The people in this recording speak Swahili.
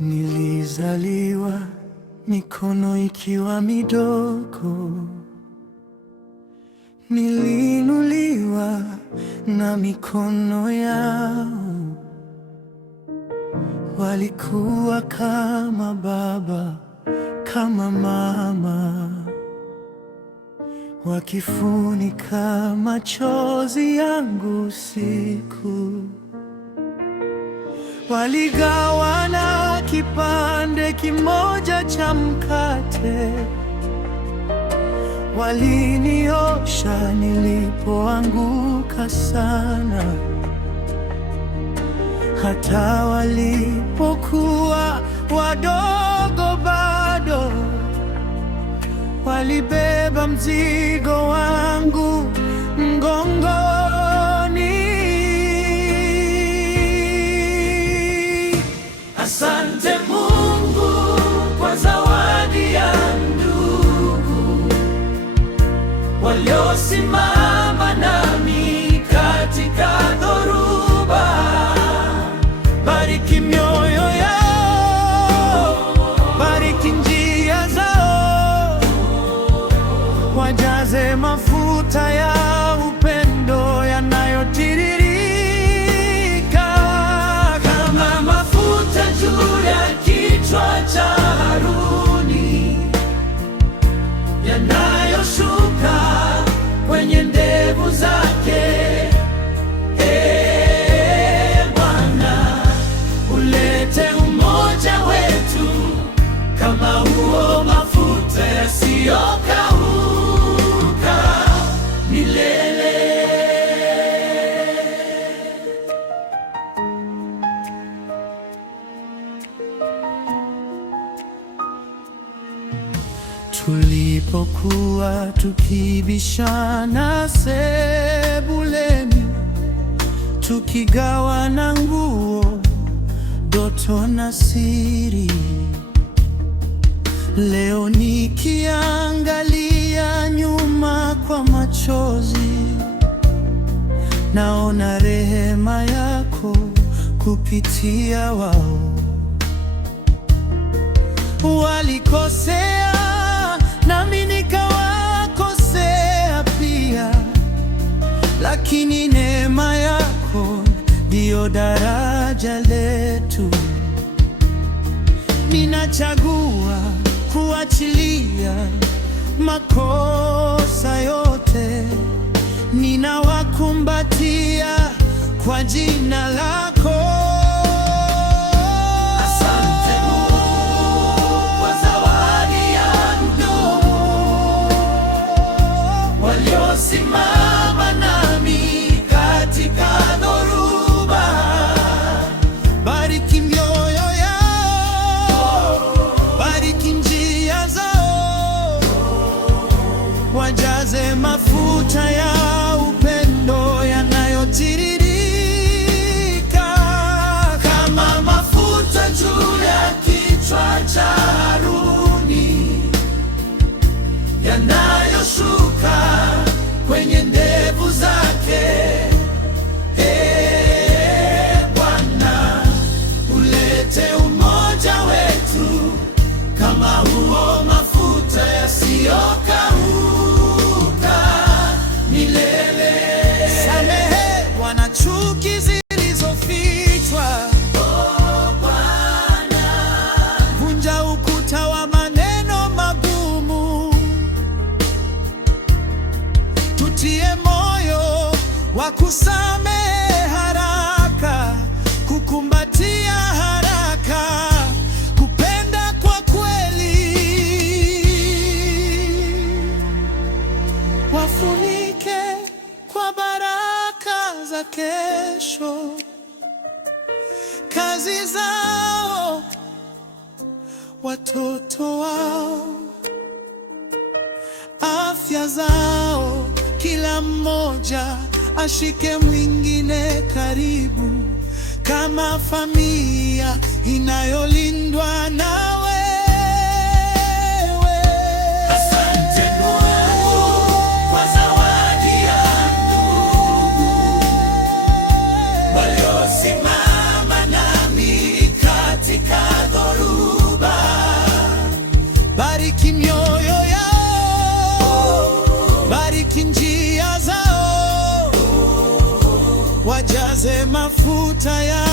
Nilizaliwa mikono ikiwa midogo, niliinuliwa na mikono yao. Walikuwa kama baba, kama mama, wakifunika machozi yangu usiku. Waligawana kipande kimoja cha mkate, waliniosha nilipoanguka sana. Hata walipokuwa wadogo bado walibeba mzigo wangu mgongoni. Asante Mungu kwa zawadi ya ndugu waliosimama nami katika dhoruba. Bariki mioyo yao, bariki njia zao, wajaze mafuta ya upendo yanayotiririka kama mafuta juu ya kichwa cha Haruni, yanayoshuka kwenye ndevu zake. Ulete umoja wetu kama huo mafuta yasiyokauka milele. Tulipokuwa tukibishana sebuleni, tukigawana nguo, ndoto na siri, leo nikiangalia nyuma kwa machozi, naona rehema yako kupitia wao. Walikosea nami nikawakosea pia, lakini neema yako ndiyo daraja letu. Ninachagua kuachilia makosa yote, ninawakumbatia kwa jina lako. Asante Mungu kwa zawadi ya ndugu waliosimama nami katika dhoruba. Bariki mioyo yao, bariki njia zao, wajaze mafuta ya upendo yanayotiririka kama mafuta juu ya kichwa cha Haruni, yanayoshuka kwenye ndevu zake. Ulete umoja wetu kama huo mafuta yasiyokauka milele. Samehe Bwana chuki zilizofichwa, oh Bwana. Vunja ukuta wa maneno magumu, tutie moyo wa kusamehe haraka, kukumbatia haraka, kupenda kwa kweli. Wafunike kwa baraka za kesho, kazi zao, watoto wao, afya zao. Kila mmoja ashike mwingine karibu, kama familia inayolindwa na wewe. Asante Mungu kwa zawadi ya ndugu waliosimama nami katika dhoruba. Wajaze mafuta ya